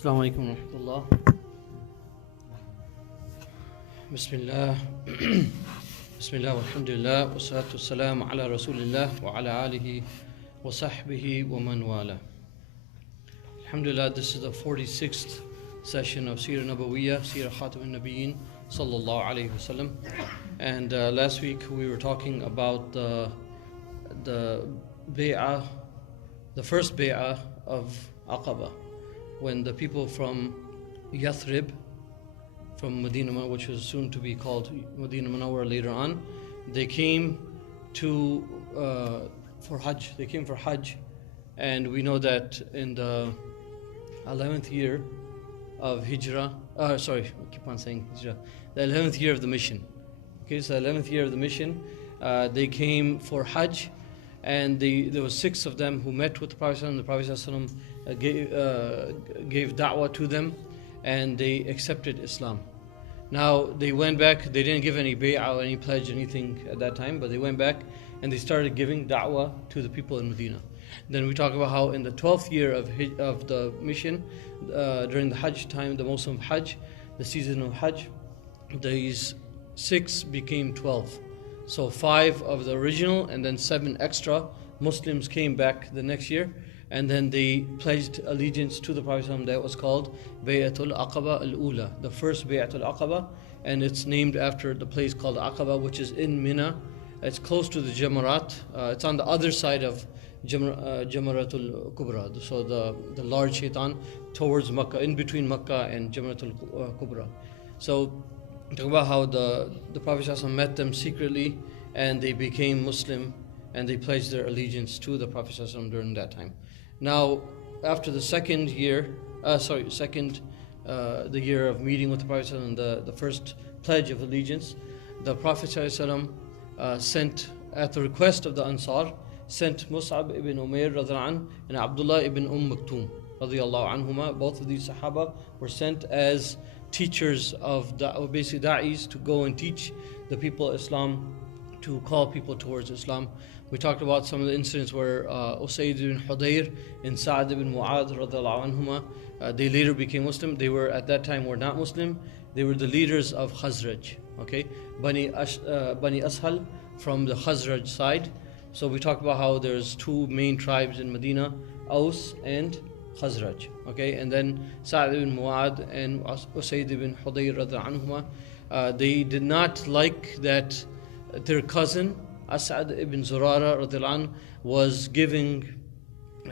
Assalamu alaikum wa rahmatullah. Bismillah. Bismillah walhamdulillah wa salatu wassalamu ala rasulillah wa ala alihi wa sahbihi wa man wala. Alhamdulillah, this is the 46th session of Seerah Nabawiyyah, Seerah Khatam al-Nabiyyin sallallahu alayhi wasallam. And last week we were talking about the bay'ah, the first bay'ah of Aqabah, when the people from Yathrib, from Medina, which was soon to be called Medina Munawwara later on, they came to for Hajj. They came for Hajj, and we know that in the 11th year of Hijrah, I keep on saying Hijrah, the 11th year of the mission. Okay, so the 11th year of the mission, they came for Hajj, and there was 6 of them who met with the Prophet ﷺ. The Prophet ﷺ gave da'wah to them, and they accepted Islam. Now they went back, they didn't give any bay'ah or any pledge, anything at that time, but they went back and they started giving da'wah to the people in Medina. Then we talk about how in the 12th year of the mission, during the Hajj time, the Muslim Hajj, the season of Hajj, these 6 became 12. So 5 of the original and then 7 extra Muslims came back the next year, and then they pledged allegiance to the Prophet ﷺ. That was called Bay'atul Aqabah al-Ula, the first Bay'atul Aqabah, and it's named after the place called Aqabah, which is in Mina. It's close to the Jamarat. It's on the other side of Jamaratul Kubra, so the large shaitan towards Makkah, in between Makkah and Jamaratul Kubra. So talk about how the Prophet ﷺ met them secretly, and they became Muslim, and they pledged their allegiance to the Prophet ﷺ during that time. Now, after the second year, the year of meeting with the Prophet ﷺ, the first pledge of allegiance, the Prophet ﷺ sent, at the request of the Ansar, sent Mus'ab ibn Umair radiallahu anh, and Abdullah ibn Maktoum radiallahu anhuma. Both of these Sahaba were sent as teachers of basically da'is, to go and teach the people Islam, to call people towards Islam. We talked about some of the incidents where Usayd ibn Hudayr and Sa'd ibn Mu'adh radiallahu anhuma, they later became Muslim. They were at that time were not Muslim. They were the leaders of Khazraj, okay, Bani Ashal from the Khazraj side. So we talked about how there's 2 main tribes in Medina, Aus and Khazraj, okay, and then Sa'd ibn Mu'adh and Usayd ibn Hudayr radiallahu anhuma, they did not like that their cousin As'ad ibn Zurara radiallahu anhu was giving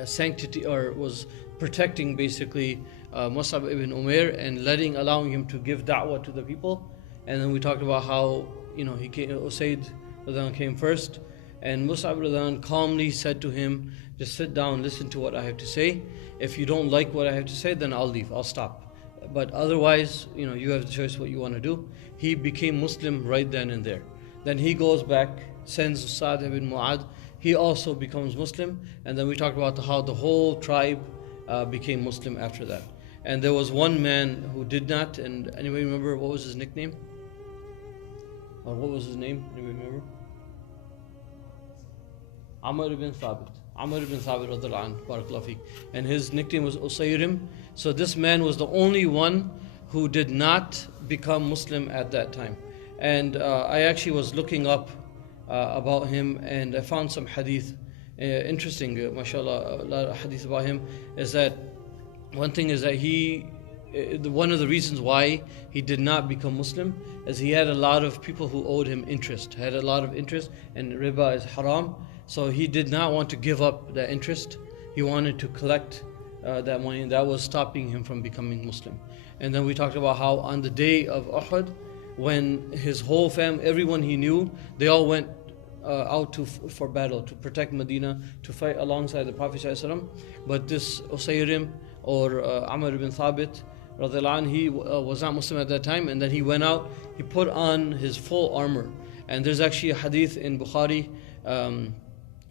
sanctity, or was protecting basically Mus'ab ibn Umair and allowing him to give da'wah to the people. And then we talked about how Usayd radiallahu anhu came first, and Mus'ab radiallahu anhu calmly said to him, just sit down, listen to what I have to say. If you don't like what I have to say, then I'll leave, I'll stop. But otherwise, you have the choice what you want to do. He became Muslim right then and there. Then he goes back, sends Sa'd ibn Mu'adh, he also becomes Muslim, and then we talked about how the whole tribe became Muslim after that. And there was one man who did not, and anybody remember what was his nickname? Or what was his name? Anybody remember? Amr ibn Thabit. Amr ibn Thabit radiallahu anhu, barakallahu feek. And his nickname was Usayrim. So this man was the only one who did not become Muslim at that time. And I actually was looking up about him, and I found some hadith interesting, mashallah, a lot of hadith about him. Is that one thing is that one of the reasons why he did not become Muslim is he had a lot of people who owed him interest, and riba is haram. So he did not want to give up that interest. He wanted to collect that money, and that was stopping him from becoming Muslim. And then we talked about how on the day of Uhud, when his whole family, everyone he knew, they all went out for battle, to protect Medina, to fight alongside the Prophet ﷺ. But this Usayrim, or Amr ibn Thabit radiallahu anh, he was not Muslim at that time, and then he went out, he put on his full armor. And there's actually a hadith in Bukhari,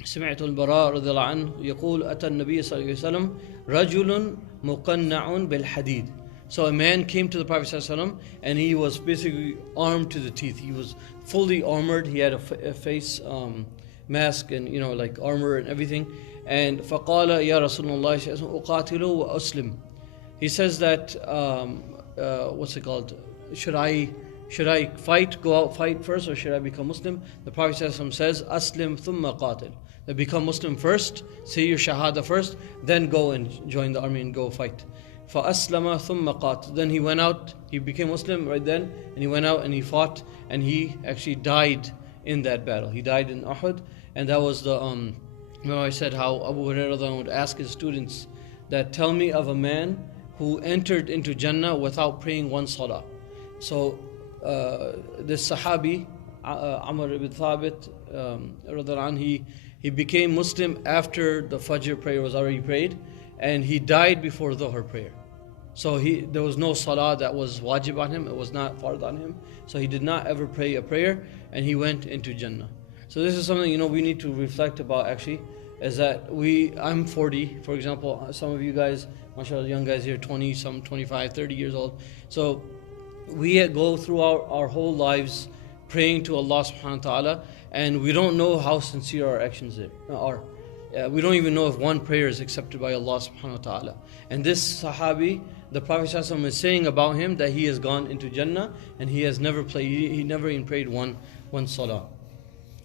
سمعت البراء رضي الله عنه يقول أتى النبي صلى الله عليه وسلم رجل مقنع بالحديد. So a man came to the Prophet ﷺ, and he was basically armed to the teeth. He was fully armored. He had a face mask and like armor and everything. And فقال يا رسول الله أقاتل وأسلم. He says that, what's it called? Should I fight, go out fight first, or should I become Muslim? The Prophet says, Aslim thumma qatil. That become Muslim first, say your Shahada first, then go and join the army and go fight. فَأَسْلَمَ ثُمَّ قَاتَلَ. Then he went out, he became Muslim right then, and he went out and he fought, and he actually died in that battle. He died in Uhud, and that was the, remember I said how Abu Hurairah would ask his students that, tell me of a man who entered into Jannah without praying one salah. So this Sahabi, Amr ibn Thabit, he became Muslim after the Fajr prayer was already prayed, and he died before Dhuhr prayer. So there was no salah that was wajib on him, it was not fard on him. So he did not ever pray a prayer, and he went into Jannah. So this is something we need to reflect about actually, is that I'm 40, for example, some of you guys, mashallah, young guys here, 20, some 25, 30 years old. So we go through our whole lives praying to Allah subhanahu wa ta'ala, and we don't know how sincere our actions are. We don't even know if one prayer is accepted by Allah subhanahu wa ta'ala. And this Sahabi, the Prophet ﷺ is saying about him that he has gone into Jannah and he has never prayed, he never even prayed one salah.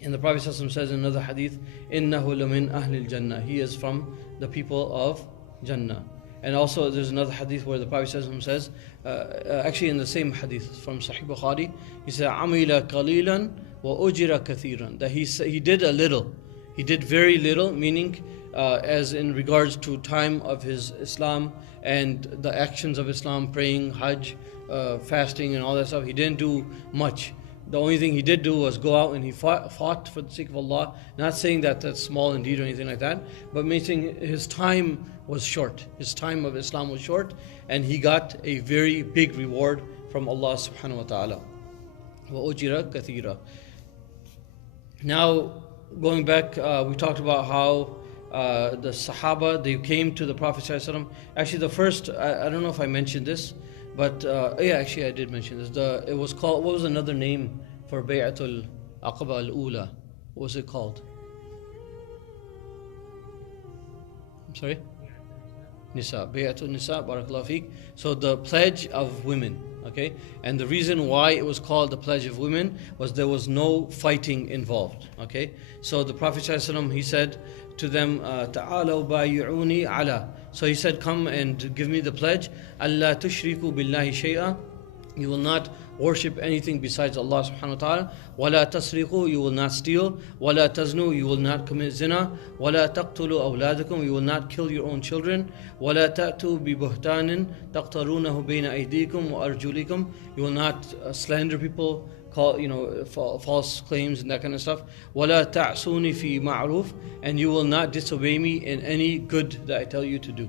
And the Prophet ﷺ says in another hadith, إِنَّهُ لَمِنْ أَهْلِ الْجَنَّةِ. He is from the people of Jannah. And also there's another hadith where the Prophet ﷺ says, actually in the same hadith from Sahih Bukhari, he said, عَمِلَ قَلِيلًا وَأُجِرَ كَثِيرًا. That he did a little. He did very little, meaning as in regards to time of his Islam and the actions of Islam, praying, Hajj, fasting and all that stuff. He didn't do much. The only thing he did do was go out and he fought for the sake of Allah. Not saying that that's small indeed or anything like that, but meaning his time was short. His time of Islam was short, and he got a very big reward from Allah subhanahu wa ta'ala. وَأُجِرَ كَثِيرًا. Now, going back, we talked about how the Sahaba, they came to the Prophet ﷺ. Actually, the first, I don't know if I mentioned this, but yeah, actually I did mention this. It was called, what was another name for Bay'atul Aqabah al-Ula? What was it called? I'm sorry? Nisa, Bay'atul Nisa, Barakallahu Feek. So the pledge of women, okay? And the reason why it was called the pledge of women was there was no fighting involved, okay? So the Prophet ﷺ, he said to them, Ta'alaw bayi'uni ala. So he said, come and give me the pledge. Allah tushriku billahi shay'a. You will not worship anything besides Allah subhanahu wa ta'ala. Wala tasriqu, you will not steal. Wala taznu, you will not commit zina. Wala taqtulu awladakum, you will not kill your own children. Wala ta'tu bi buhtanin taqtarunahu bayna aydikum wa arjulikum. You will not slander people, call false claims and that kind of stuff. Wala ta'suni fi ma'ruf, and you will not disobey me in any good that I tell you to do.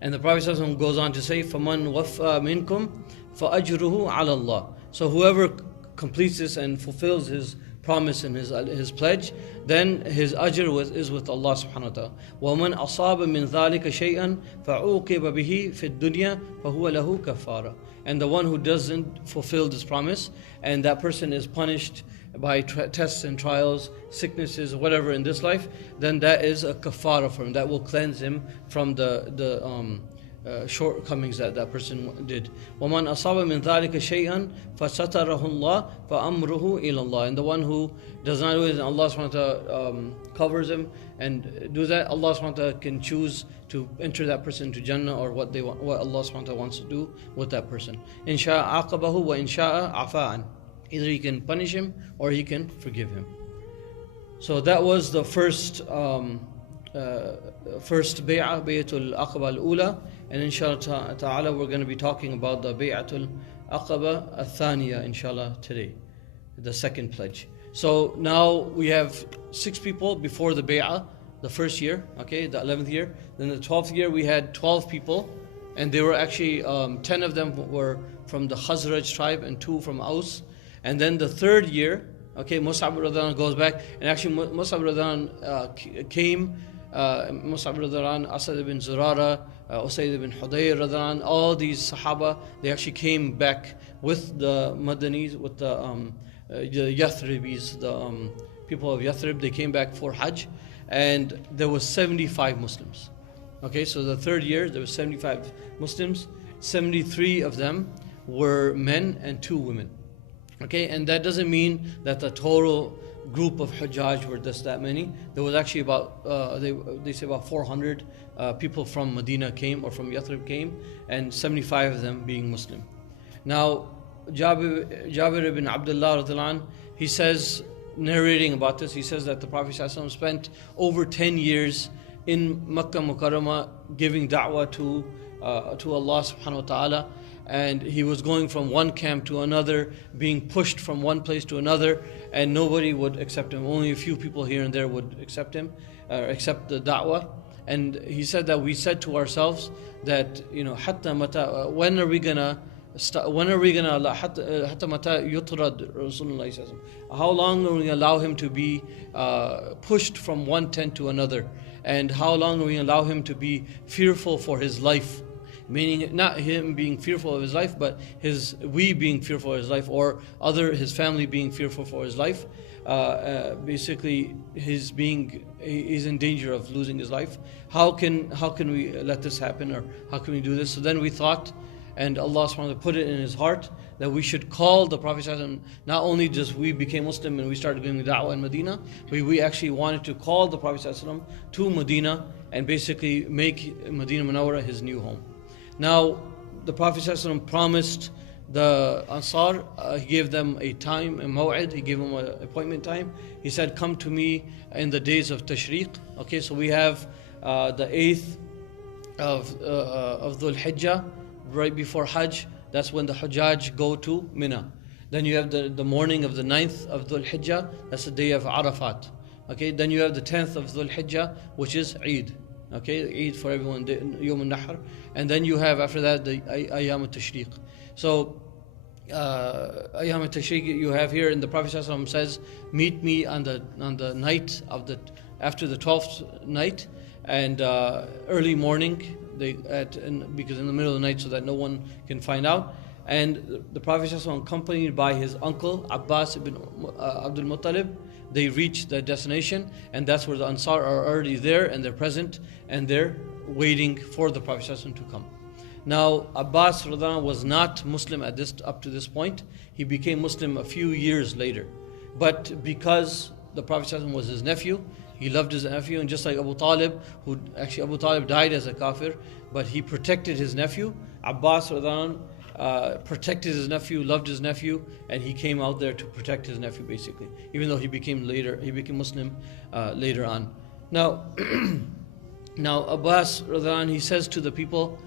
And the Prophet ﷺ goes on to say, فَمَنْ وَفَّى مِنْكُمْ فَأَجْرُهُ عَلَى اللَّهِ. So whoever completes this and fulfills his promise and his pledge, then his ajr is with Allah subhanahu wa ta'ala. وَمَنْ أَصَابَ مِنْ ذَلِكَ شَيْئًا فَعُوقِبَ بِهِ فِي الدُّنْيَا فَهُوَ لَهُ كَفَّارًا. And the one who doesn't fulfill this promise, and that person is punished by tests and trials, sicknesses, whatever in this life, then that is a kafara for him. That will cleanse him from the shortcomings that person did. وَمَنْ أَصَابَ مِنْ ذَلِكَ شَيْئًا فَسَتَرَهُ اللَّهُ فَأَمْرُهُ إِلَى اللَّهِ. And the one who does not do it, and Allah subhanahu wa ta'ala covers him and do that, Allah subhanahu wa ta'ala can choose to enter that person into Jannah, or what Allah subhanahu wa ta'ala wants to do with that person. إِنْ شَاءَ عَاقَبَهُ وَإِنْ شَاءَ عَفَا عَنْهُ. Either he can punish him or he can forgive him. So that was the first Bay'atul Aqabah al-Ula, and inshallah ta'ala we're going to be talking about the Bay'atul Aqabah al-Thaniya inshallah today, the second pledge. So now we have 6 people before the Bay'ah, the first year, okay, the 11th year. Then the 12th year we had 12 people, and they were actually 10 of them were from the Khazraj tribe and 2 from Aus. And then the 3rd year, okay, Mus'ab radhiyallahu anhu goes back, and actually Mus'ab radhiyallahu anhu came, Mus'ab radhiyallahu anhu, Asad ibn Zurara, Usayd ibn Hudayr radhiyallahu anhu, all these Sahaba, they actually came back with the Madanis, with the Yathribis, the people of Yathrib. They came back for Hajj, and there was 75 Muslims. Okay, so the third year there were 75 Muslims. 73 of them were men and 2 women. Okay, and that doesn't mean that the total group of Hajjaj were just that many. There was actually about, they say about 400 people from Medina came, or from Yathrib came, and 75 of them being Muslim. Now, Jabir ibn Abdullah radhiyallahu anh, he says, narrating about this, he says that the Prophet ﷺ spent over 10 years in Makkah Mukarramah giving da'wah to Allah subhanahu wa ta'ala. And he was going from one camp to another, being pushed from one place to another, and nobody would accept him. Only a few people here and there would accept him, accept the da'wah. And he said that we said to ourselves that, hatta mata, when are we gonna hatta mata yutrad Rasulullah. How long are we gonna allow him to be pushed from one tent to another? And how long are we gonna allow him to be fearful for his life? Meaning not him being fearful of his life, but we being fearful of his life, or his family being fearful for his life. Basically, he's in danger of losing his life. How can we let this happen, or how can we do this? So then we thought, and Allah subhanahu wa ta'ala put it in his heart, that we should call the Prophet ﷺ. Not only just we became Muslim and we started giving da'wah in Medina, but we actually wanted to call the Prophet ﷺ to Medina and basically make Medina Munawwara his new home. Now, the Prophet ﷺ promised the Ansar, he gave them a time, a maw'id, he gave them an appointment time. He said, come to me in the days of Tashriq. Okay, so we have the 8th of Dhul Hijjah, right before Hajj. That's when the Hujjaj go to Mina. Then you have the morning of the 9th of Dhul Hijjah, that's the day of Arafat. Okay, then you have the 10th of Dhul Hijjah, which is Eid. Okay, Eid for everyone, Yawm al-Nahr. And then you have after that the Ayyam al-Tashriq. So, Ayyam al-Tashriq you have here, and the Prophet ﷺ says, meet me on the night of after the 12th night, and early morning, because in the middle of the night so that no one can find out. And the Prophet ﷺ, accompanied by his uncle Abbas ibn Abdul Muttalib, they reach the destination, and that's where the Ansar are already there, and they're present, and they're waiting for the Prophet ﷺ to come. Now, Abbas was not Muslim up to this point. He became Muslim a few years later. But because the Prophet ﷺ was his nephew, he loved his nephew, and just like Abu Talib, Abu Talib died as a kafir, but he protected his nephew. Abbas protected his nephew, loved his nephew, and he came out there to protect his nephew basically, even though he became Muslim later on. Now, Abbas, he says to the people,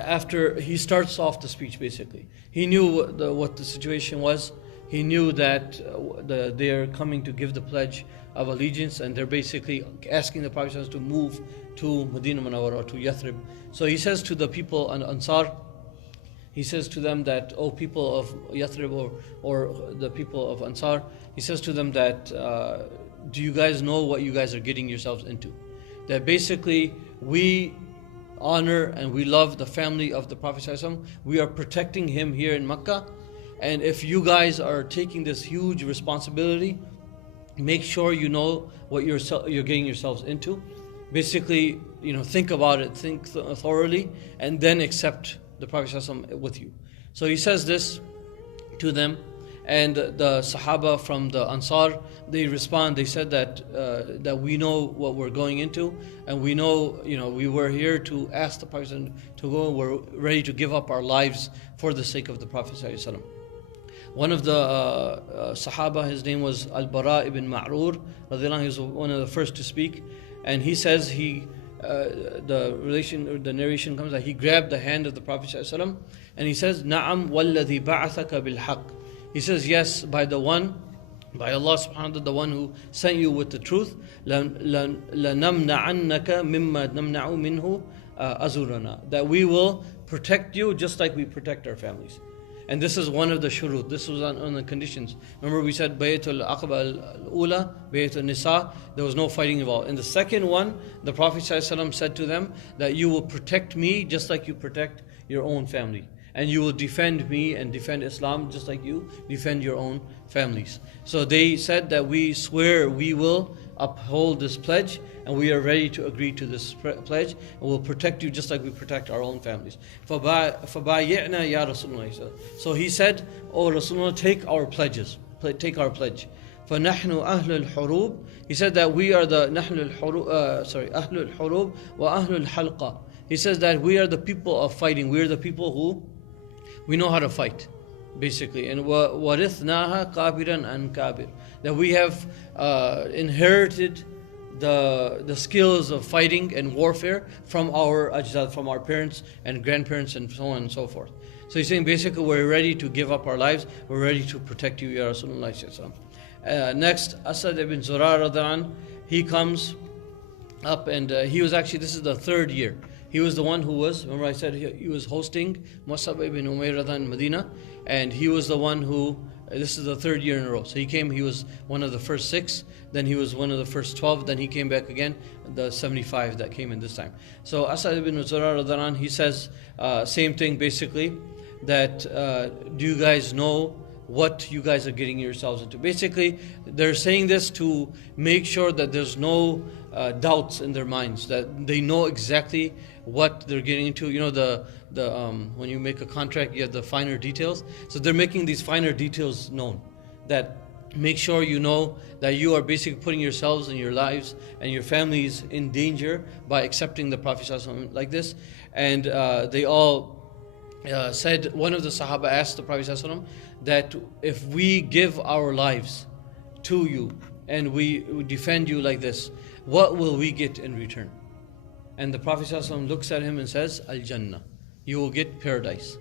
after he starts off the speech basically, he knew what the situation was. He knew that they're coming to give the pledge of allegiance, and they're basically asking the Prophet to move to Medina Munawwara, or to Yathrib. So he says to the people on Ansar, he says to them that, oh people of Yathrib, or the people of Ansar, he says to them that, do you guys know what you guys are getting yourselves into? That basically we honor and we love the family of the Prophet ﷺ. We are protecting him here in Makkah, and if you guys are taking this huge responsibility, make sure you know what you're getting yourselves into. Basically, think about it, think thoroughly, and then accept the Prophet ﷺ with you. So he says this to them, and the Sahaba from the Ansar, they respond. They said that we know what we're going into, and we know, we were here to ask the Prophet to go. We're ready to give up our lives for the sake of the Prophet ﷺ. One of the Sahaba, his name was Al-Bara ibn Ma'rur, he was one of the first to speak, and he says the narration comes that he grabbed the hand of the Prophet ﷺ, and he says, "Na'am walladhi ba'athaka bil haqq." He says, yes, by Allah subhanahu wa ta'ala, the one who sent you with the truth, لَنَمْنَعَنَّكَ مِمَّا نَمْنَعُ مِنْهُ أَزُورَنَا, that we will protect you just like we protect our families. And this is one of the shurut. This was on the conditions. Remember we said Bayatul Aqabah al-Ula, Bayatul Nisa, there was no fighting involved. In the second one, the Prophet ﷺ said to them that you will protect me just like you protect your own family. And you will defend me and defend Islam just like you defend your own families. So they said that we swear we will uphold this pledge, and we are ready to agree to this pledge, and we'll protect you just like we protect our own families. فَبَايِعْنَا يَا رَسُولُ اللَّهِ. So he said, "O Rasulullah, take our pledges, take our pledge." فَنَحْنُ أَهْلُ الْحُرُوبِ. He said that we are the أهل الحروب وأهل الحلقة. He says that we are the people of fighting. We are the people who we know how to fight, basically. And وَرِثْنَاهَا كَابِرًا عَنْ كَابِرٍ. That we have inherited the skills of fighting and warfare from our ajdad, from our parents and grandparents and so on and so forth. So he's saying basically we're ready to give up our lives, we're ready to protect you, Ya Rasulullah. Next, Asad ibn Zurarah, he comes up, and he was actually, this is the third year. He was the one who was, remember I said he was hosting Mus'ab ibn Umayr in Medina, and he was the one who, this is the third year in a row. So he came, he was one of the first 6, then he was one of the first 12, then he came back again, the 75 that came in this time. So Asad ibn Zurarah, he says, same thing basically, that do you guys know what you guys are getting yourselves into? Basically, they're saying this to make sure that there's no doubts in their minds, that they know exactly what they're getting into. You know, when you make a contract, you have the finer details. So they're making these finer details known, that make sure you know that you are basically putting yourselves and your lives and your families in danger by accepting the Prophet ﷺ like this. And they all said, one of the Sahaba asked the Prophet ﷺ that if we give our lives to you and we defend you like this, what will we get in return? And the Prophet ﷺ looks at him and says, Al-Jannah, you will get paradise.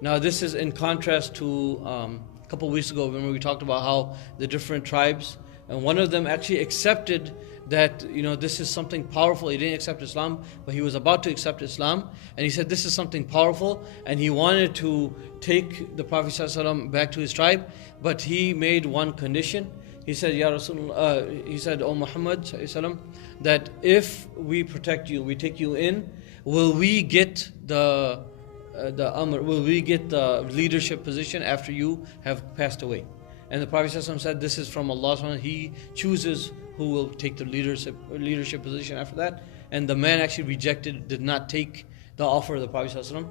Now this is in contrast to a couple of weeks ago, remember we talked about how the different tribes, and one of them actually accepted that, you know, this is something powerful. He didn't accept Islam, but he was about to accept Islam, and he said this is something powerful, and he wanted to take the Prophet ﷺ back to his tribe, but he made one condition. He said, Ya Rasulullah, he said, O Muhammad ﷺ, that if we protect you, we take you in, will we get the amr, will we get the leadership position after you have passed away? And the Prophet ﷺ said, this is from Allah. He chooses who will take the leadership position after that. And the man actually rejected, did not take the offer of the Prophet ﷺ,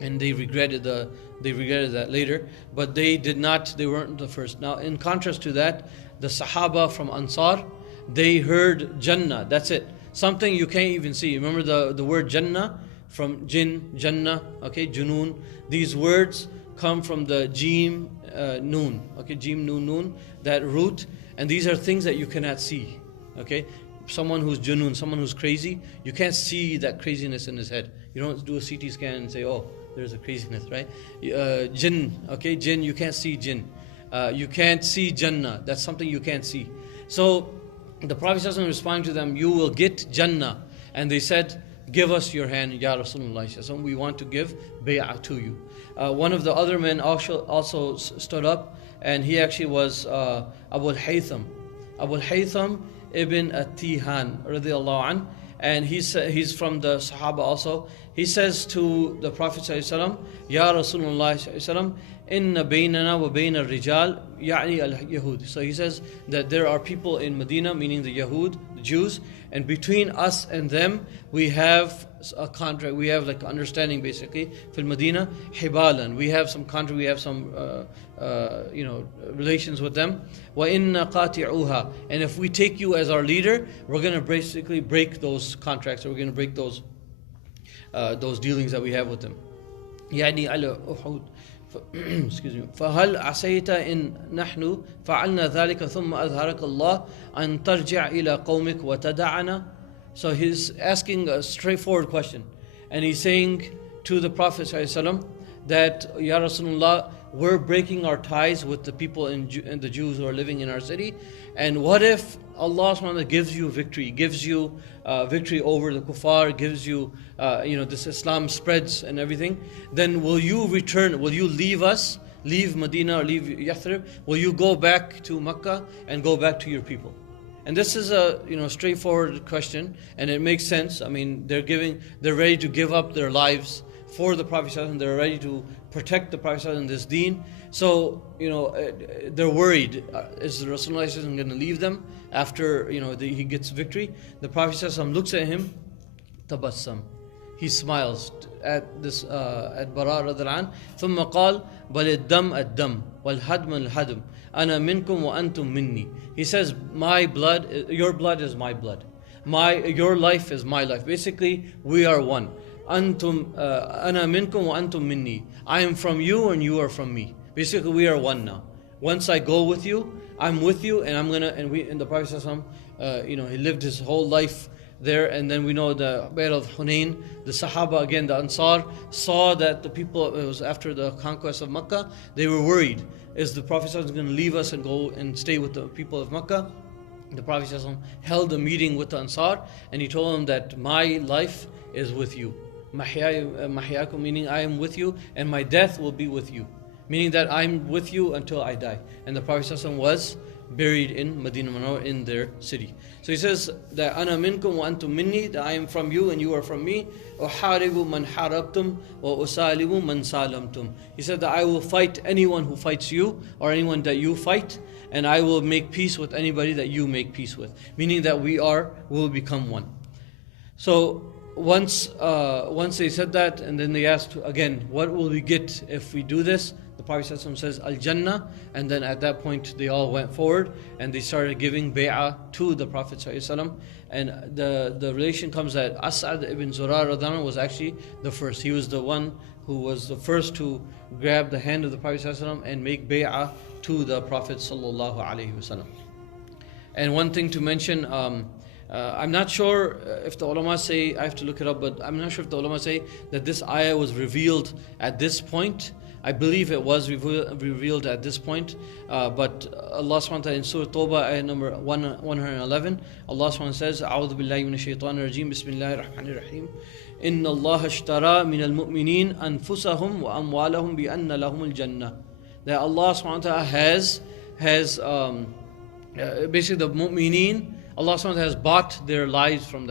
and they regretted that later. But they did not, they weren't the first. Now in contrast to that, the Sahaba from Ansar, they heard Jannah, that's it. Something you can't even see. Remember the word Jannah from Jinn, Jannah, okay, Junoon. These words come from the Jim, Noon, okay, Jim, Noon, Noon, that root. And these are things that you cannot see, okay? Someone who's Junoon, someone who's crazy, you can't see that craziness in his head. You don't do a CT scan and say, oh, there's a craziness, right? Jinn, okay, Jinn, you can't see Jinn. You can't see Jannah, that's something you can't see. So the Prophet ﷺ responded to them, you will get Jannah. And they said, give us your hand, Ya Rasulullah. We want to give bay'ah to you. One of the other men also stood up, and he actually was Abu al-Haytham. Abu al-Haytham ibn Atihan radiallahu anh, and he's from the Sahaba also. He says to the Prophet ﷺ, Ya Rasulullah ﷺ, Inna baynana wa bayna al-rijal ya'ni al-Yahud. So he says that there are people in Medina, meaning the Yahud, the Jews, and between us and them we have a contract, we have like understanding basically. Fil Medina, hibalan, we have some contract, we have some relations with them. Wa inna qati'uha, and if we take you as our leader, we're going to basically break those contracts, or we're going to break those dealings that we have with them. Yani ala uhud. Excuse me. فهل عسيت إن نحن فعلنا ذلك ثم أظهرك الله أن ترجع إلى قومك وتدعنا. So he's asking a straightforward question, and he's saying to the Prophet ﷺ that, Ya Rasulullah, we're breaking our ties with the people and the Jews who are living in our city, and what if Allah SWT gives you victory, gives you victory over the kuffar, gives you, this Islam spreads and everything, then will you return, will you leave us, leave Medina or leave Yathrib, will you go back to Makkah and go back to your people? And this is a straightforward question, and it makes sense. I mean, they're ready to give up their lives for the Prophet ﷺ. They're ready to protect the Prophet ﷺ and this deen. So, they're worried. Is Rasulullah ﷺ going to leave them after, he gets victory? The Prophet ﷺ looks at him, tabassam. He smiles at this, at Bara radhiallahu anhu. ثم قال بل الدم الدم والهدم الهدم أنا منكم وأنتم مني. He says, my blood, your blood is my blood. Your life is my life. Basically, we are one. أنتم أنا منكم وأنتم مني. I am from you and you are from me. Basically, we are one now. Once I go with you, I'm with you, and the Prophet ﷺ, he lived his whole life there, and then we know the Battle of Hunain, the Sahaba, again the Ansar, saw that the people, it was after the conquest of Makkah, they were worried. Is the Prophet ﷺ going to leave us and go and stay with the people of Makkah? The Prophet ﷺ held a meeting with the Ansar, and he told them that my life is with you. Mahyakum, meaning I am with you, and my death will be with you. Meaning that I'm with you until I die. And the Prophet ﷺ was buried in Medina Munawwara, in their city. So he says that Ana minkum wa antum minni, that I am from you and you are from me. Uharibu man harabtum wa usalimu man salamtum. He said that I will fight anyone who fights you, or anyone that you fight, and I will make peace with anybody that you make peace with. Meaning that we will become one. So once they said that, and then they asked again, what will we get if we do this? The Prophet ﷺ says, Al-Jannah, and then at that point they all went forward and they started giving bay'ah to the Prophet ﷺ. And the relation comes that As'ad ibn Zurarah was actually the first. He was the one who was the first to grab the hand of the Prophet ﷺ and make bay'ah to the Prophet ﷺ. And one thing to mention, I'm not sure if the ulama say, I have to look it up, but I'm not sure if the ulama say that this ayah was revealed at this point. I believe it was revealed at this point, but Allah subhanahu wa ta'ala in Surah Tawbah, ayah number 111, Allah subhanahu wa ta'ala says, أعوذ بالله من الشيطان الرجيم بسم الله الرحمن الرحيم إن الله اشترى من المؤمنين أنفسهم وأموالهم بأن لهم الجنة. That Allah subhanahu wa ta'ala has basically the mu'mineen, Allah subhanahu wa ta'ala has bought their lives from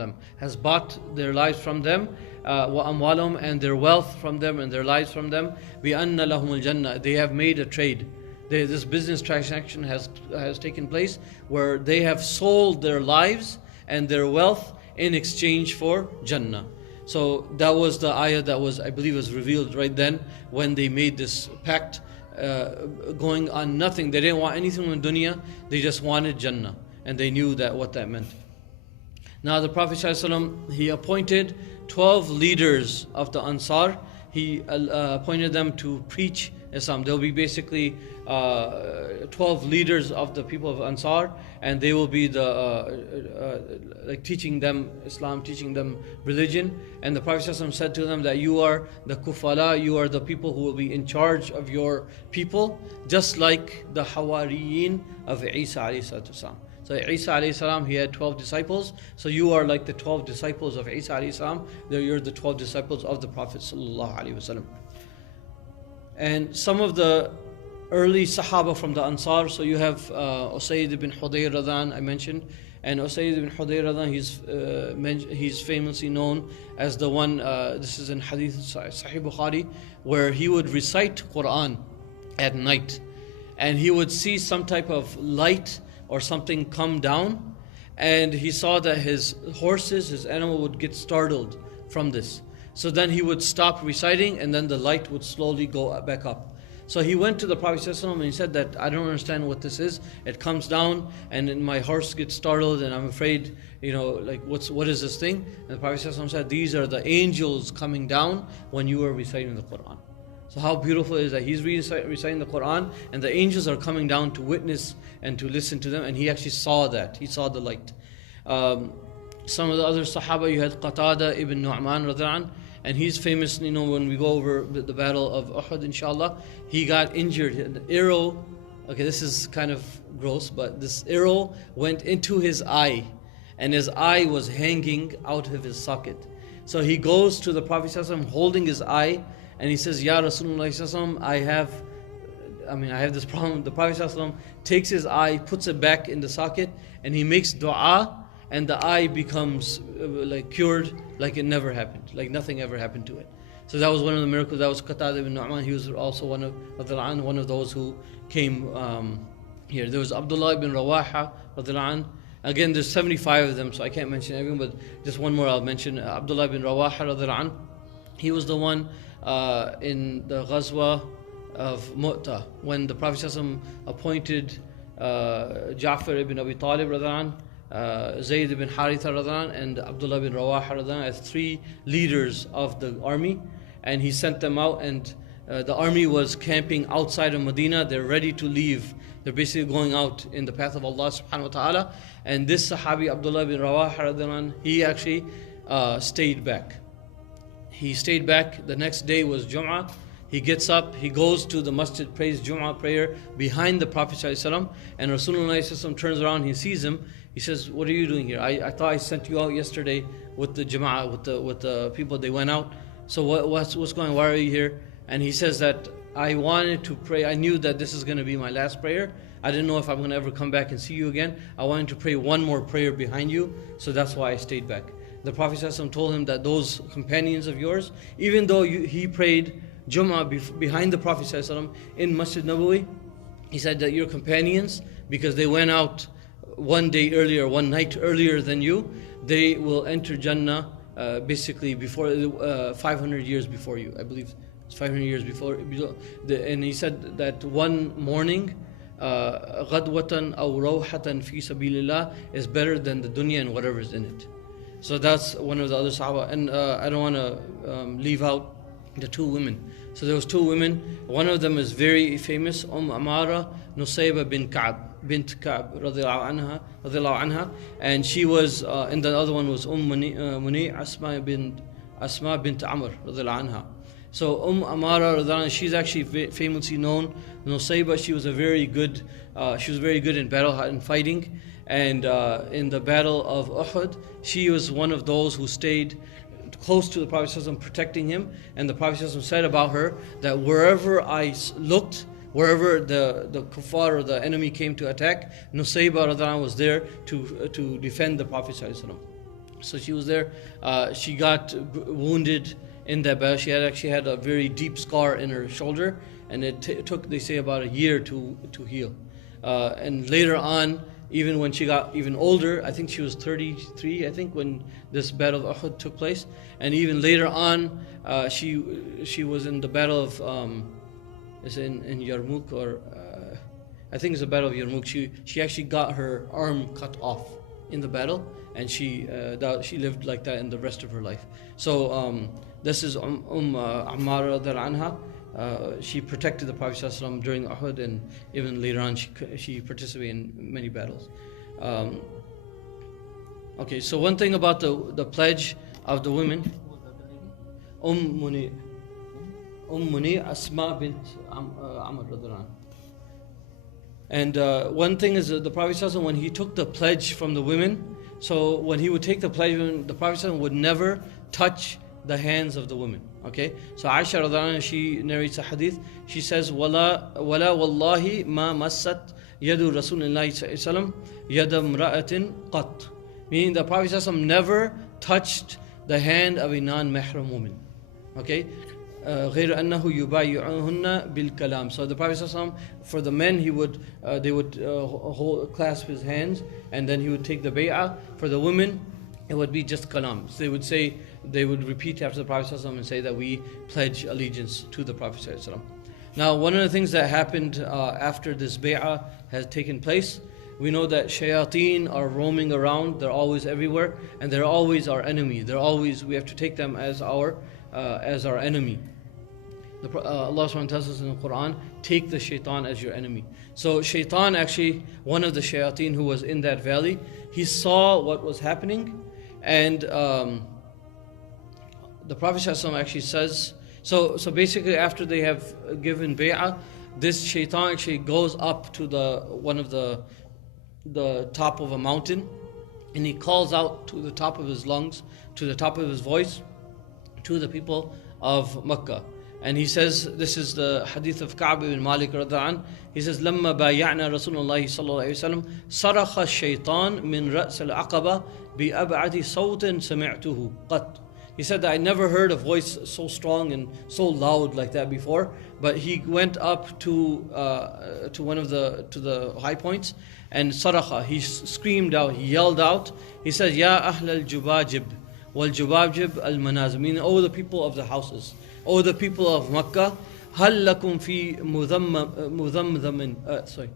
them, وَأَمْوَالَهُمْ, and their wealth from them and their lives from them. بِأَنَّ لَهُمُ الْجَنَّةِ. They have made a trade. This business transaction has taken place where they have sold their lives and their wealth in exchange for Jannah. So that was the ayah that was, I believe, was revealed right then when they made this pact, going on nothing. They didn't want anything in dunya. They just wanted Jannah, and they knew what that meant. Now the Prophet ﷺ, he appointed 12 leaders of the Ansar. He appointed them to preach Islam. There will be basically 12 leaders of the people of Ansar, and they will be like teaching them Islam, teaching them religion. And the Prophet ﷺ said to them that you are the kufala, you are the people who will be in charge of your people, just like the Hawariyin of Isa alayhi salatu wasalam. So Isa alayhi salam, he had 12 disciples. So you are like the 12 disciples of Isa alayhi salam. You're the 12 disciples of the Prophet sallallahu alaihi wasallam. And some of the early Sahaba from the Ansar. So you have Usayd ibn Hudayr radhan, I mentioned. And Usayd ibn Hudayr radhan, he's famously known as the one, this is in Hadith Sahih Bukhari, where he would recite Quran at night. And he would see some type of light or something come down, and he saw that his animal would get startled from this. So then he would stop reciting, and then the light would slowly go back up. So he went to the Prophet ﷺ and he said that I don't understand what this is. It comes down and then my horse gets startled and I'm afraid, like what is this thing? And the Prophet ﷺ said, these are the angels coming down when you are reciting the Quran. So how beautiful it is that he's reciting the Quran and the angels are coming down to witness and to listen to them, and he actually saw that. He saw the light. Some of the other Sahaba, you had Qatada ibn Nu'man radhiallahu anhu, and he's famous, when we go over the battle of Uhud, inshallah, he got injured. An arrow, okay, this is kind of gross, but this arrow went into his eye, and his eye was hanging out of his socket. So he goes to the Prophet ﷺ holding his eye, and he says, Ya Rasulullah, I have this problem. The Prophet ﷺ takes his eye, puts it back in the socket, and he makes dua, and the eye becomes cured, like it never happened, like nothing ever happened to it. So that was one of the miracles. That was Qatada ibn Nu'man. He was also one of those who came here. There was Abdullah ibn Rawaha radhiyallahu anh. Again, there's 75 of them, so I can't mention everyone, but just one more I'll mention. Abdullah ibn Rawaha radhiyallahu anh. He was the one in the Ghazwa of Mu'tah when the Prophet ﷺ appointed Ja'far ibn Abi Talib radhiyallahu anh, Zayd ibn Haritha radhiyallahu anh, and Abdullah ibn Rawaha radhiyallahu anh as three leaders of the army, and he sent them out, and the army was camping outside of Medina. They're ready to leave. They're basically going out in the path of Allah subhanahu wa ta'ala. And this Sahabi Abdullah ibn Rawaha radhiyallahu anh, he actually stayed back. He stayed back. The next day was Jum'ah. He gets up, he goes to the masjid, prays Jum'ah prayer behind the Prophet ﷺ, and Rasulullah ﷺ turns around, he sees him, he says, "What are you doing here? I thought I sent you out yesterday with the Jama'ah, with the people, they went out. So what's going on? Why are you here?" And he says that, "I wanted to pray, I knew that this is going to be my last prayer. I didn't know if I'm going to ever come back and see you again. I wanted to pray one more prayer behind you, so that's why I stayed back." The Prophet ﷺ told him that those companions of yours, even though he prayed Jum'ah behind the Prophet ﷺ in Masjid Nabawi, he said that your companions, because they went out one day earlier, one night earlier than you, they will enter Jannah basically before 500 years before you. I believe it's 500 years before. And he said that one morning, غَدْوَةً أَوْ رَوْحَةً فِي سَبِيلِ اللَّهِ is better than the dunya and whatever's in it. So that's one of the other Sahaba. And I don't want to leave out the two women. So there was two women. One of them is very famous, Amara Nusayba bint Ka'b radhiyallahu anha. And she was, and the other one was Muni Asma bint Amr radhiyallahu anha. So Amara radhiyallahu anha, she's actually famously known. Nusayba, she was very good in battle and fighting. And in the battle of Uhud, she was one of those who stayed close to the Prophet ﷺ, protecting him. And the Prophet ﷺ said about her that wherever I looked, wherever the kuffar or the enemy came to attack, Nusayba radhiyallahu anha was there to defend the Prophet ﷺ. So she was there. She got wounded in that battle. She actually had a very deep scar in her shoulder, and it took, they say, about a year to heal. And later on, even when she got even older, I think she was 33, I think, when this battle of Uhud took place. And even later on, she was in the battle of, it's in Yarmouk, or I think it's the battle of Yarmouk. She actually got her arm cut off in the battle, and she lived like that in the rest of her life. So this is Ammar radhiyallahu anha. She protected the Prophet ﷺ during Uhud, and even later on she participated in many battles. Okay, so one thing about the pledge of the women, Muni Asma bint Amr radhiyallahu anha. And one thing is the Prophet ﷺ, when he took the pledge from the women, so when he would take the pledge, the Prophet ﷺ would never touch the hands of the women. Okay, so Aisha radhiyallahu anha, she narrates a hadith. She says, "Wala wallahi ma massat yadu Rasulillahi sallallahu yada imra'atin qat," meaning the Prophet ﷺ never touched the hand of a non-mahram woman. Okay, غير أنه يبايعهن بالكلام. So the Prophet ﷺ, for the men, they would clasp his hands, and then he would take the bay'ah. For the women, it would be just kalam. So they would repeat after the Prophet ﷺ and say that we pledge allegiance to the Prophet ﷺ. Now, one of the things that happened after this bay'ah has taken place, we know that shayateen are roaming around. They're always everywhere, and they're always our enemy. We have to take them as our enemy. Allah SWT tells us in the Quran, take the shaitan as your enemy. So shaitan, actually, one of the shayateen who was in that valley, he saw what was happening, and the Prophet ﷺ actually says, so basically after they have given bay'ah, this shaitan actually goes up to the top of a mountain, and he calls out to the top of his lungs, to the top of his voice, to the people of Makkah. And he says, this is the hadith of Ka'b ibn Malik radhiyallahu anhu. He says, لما بايعنا رسول الله صلى الله عليه وسلم صرخ الشيطان من رأس العقبة بأبعد صوت سمعته قط. He said that I never heard a voice so strong and so loud like that before. But he went up to one of the high points, and Saraha, he screamed out, he yelled out. He said, Ya Ahl al-Jubajib wal Jubajib al-Manazim, meaning, oh the people of the houses, oh the people of Makkah, hal lakum fi mudhammamin, sorry,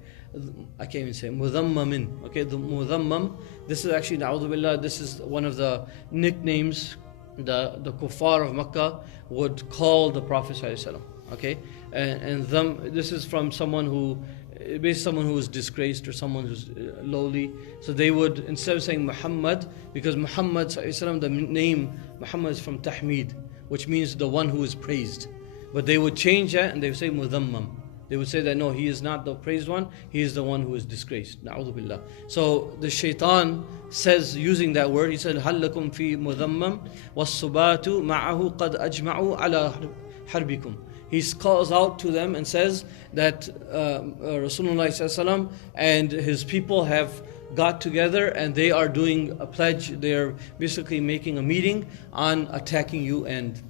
I can't even say mudhammamin. Okay, the mudhammam. This is actually, na'udhu billah, this is one of the nicknames the kuffar of Makkah would call the Prophet ﷺ. Okay, and this is from someone who, basically someone who is disgraced or someone who's lowly. So they would, instead of saying Muhammad, because Muhammad ﷺ, the name Muhammad is from Tahmid, which means the one who is praised. But they would change that and they would say Mudhammam. They would say that no, he is not the praised one, he is the one who is disgraced. Na'udhu billah. So the shaitan says, using that word, he said, هَلْ لَكُمْ فِي مُذَمَّمْ وَالصُّبَاتُ مَعَهُ قَدْ أَجْمَعُوا عَلَى حَرْبِكُمْ. He calls out to them and says that Rasulullah ﷺ and his people have got together and they are doing a pledge. They are basically making a meeting on attacking you and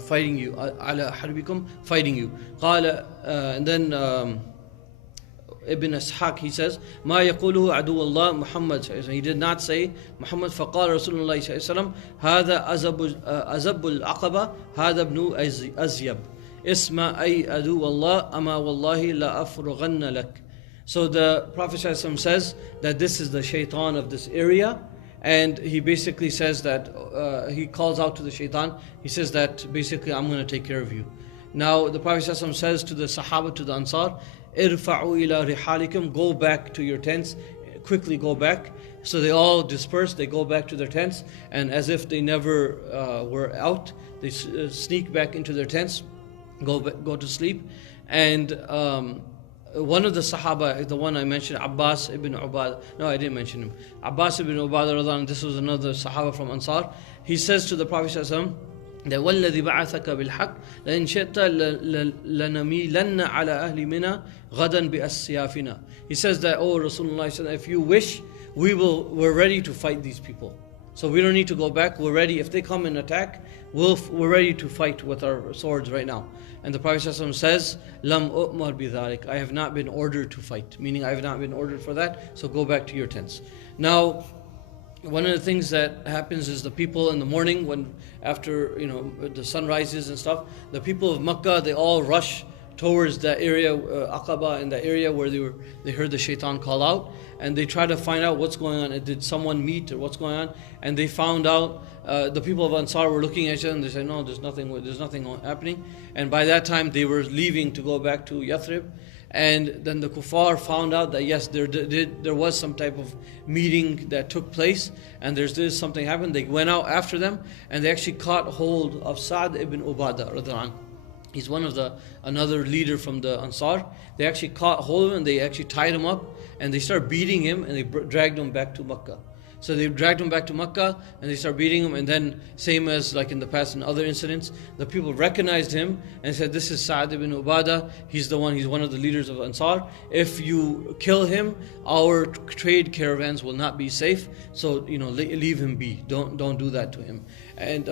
fighting you. على حربكم, fighting you. قال, and then Ibn Ishaq, he says, ما يقوله عدو الله محمد. He did not say Muhammad. فقال رسول الله صلى الله عليه وسلم هذا أزب العقبة هذا ابن أزيب اسم أي عدو الله أما والله لا أفرغن لك. So the Prophet ﷺ says that this is the shaitan of this area, and he basically says that he calls out to the shaitan. He says that basically, I'm going to take care of you. Now the Prophet ﷺ says to the Sahaba, to the Ansar, irfa'u ila rihalikum, go back to your tents, quickly go back. So they all disperse, they go back to their tents, and as if they never were out, they sneak back into their tents, go to sleep. And one of the Sahaba, the one I mentioned, Abbas ibn Ubadah, no, I didn't mention him. Abbas ibn Ubadah, this was another Sahaba from Ansar. He says to the Prophet ﷺ that وَالَّذِي بَعَثَكَ بِالْحَقِّ لَإِنْ شِئْتَ لَنَمِيلَنَّ عَلَى أَهْلِ مِنَا غَدًا بِأَسْيَافِنَا. He says that, oh Rasulullah, if you wish, we're ready to fight these people. So we don't need to go back, we're ready. If they come and attack, we're ready to fight with our swords right now. And the Prophet ﷺ says, Lam u'mar bidhalik, I have not been ordered to fight, meaning I have not been ordered for that, so go back to your tents. Now, one of the things that happens is the people in the morning, when after the sun rises and stuff, the people of Makkah, they all rush towards that area, Aqabah, in the area where they heard the shaitan call out, and they try to find out what's going on. Did someone meet or what's going on? And they found out the people of Ansar were looking at each other and they said, no, there's nothing happening. And by that time they were leaving to go back to Yathrib. And then the kuffar found out that yes, there was some type of meeting that took place, and there's something happened. They went out after them, and they actually caught hold of Sa'd ibn Ubadah radhiallahu anhu. He's one of another leader from the Ansar. They actually caught hold of him and they actually tied him up and they started beating him and they dragged him back to Makkah. So they dragged him back to Makkah and they started beating him, and then same as like in the past in other incidents, the people recognized him and said, this is Sa'd ibn Ubadah, he's one of the leaders of Ansar. If you kill him, our trade caravans will not be safe. So leave him be. Don't do that to him. And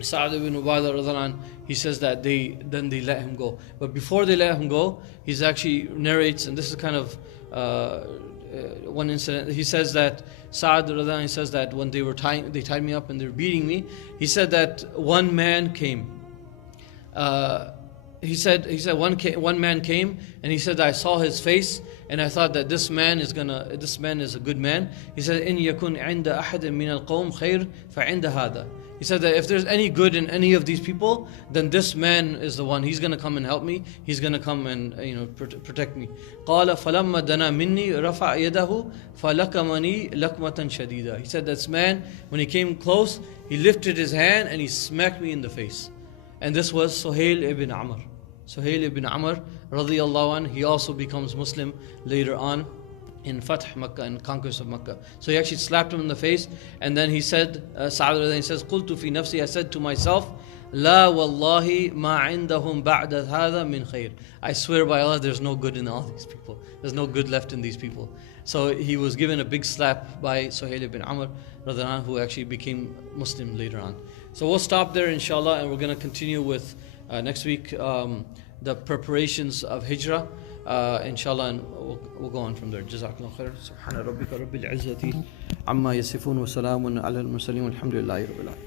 Sa'd ibn Ubadah, he says that then they let him go. But before they let him go, he's actually narrates, and this is kind of one incident. He says that Sa'd, he says that when they tied me up and they were beating me, he said that one man came. He said one man came, and he said I saw his face and I thought that this man is a good man. He said in yakun 'inda ahad min al-qawm khair fa 'inda hada. He said that if there's any good in any of these people, then this man is the one. He's going to come and help me. He's going to come and protect me. قال فلما دنا مني رفع يده فلكمني لكمة شديدة. He said this man, when he came close, he lifted his hand and he smacked me in the face. And this was Suhail ibn Amr. Suhail ibn Amr radiyallahu anhu. He also becomes Muslim later on in Fath Makkah, in conquest of Makkah. So he actually slapped him in the face, and then he said, Sa'd, he says, قُلْتُ فِي نَفْسِي, I said to myself, لا والله ما عندهم بعد هذا من خير. I swear by Allah, there's no good in all these people. There's no good left in these people. So he was given a big slap by Suhail ibn Amr, who actually became Muslim later on. So we'll stop there inshallah, and we're going to continue with next week the preparations of Hijrah. Inshallah, and we'll go on from there. Jazakallah khair. Subhana rabbika rabbil izzati amma yasifun wa salamun ala al-mursaleen walhamdulillahi rabbil alamin.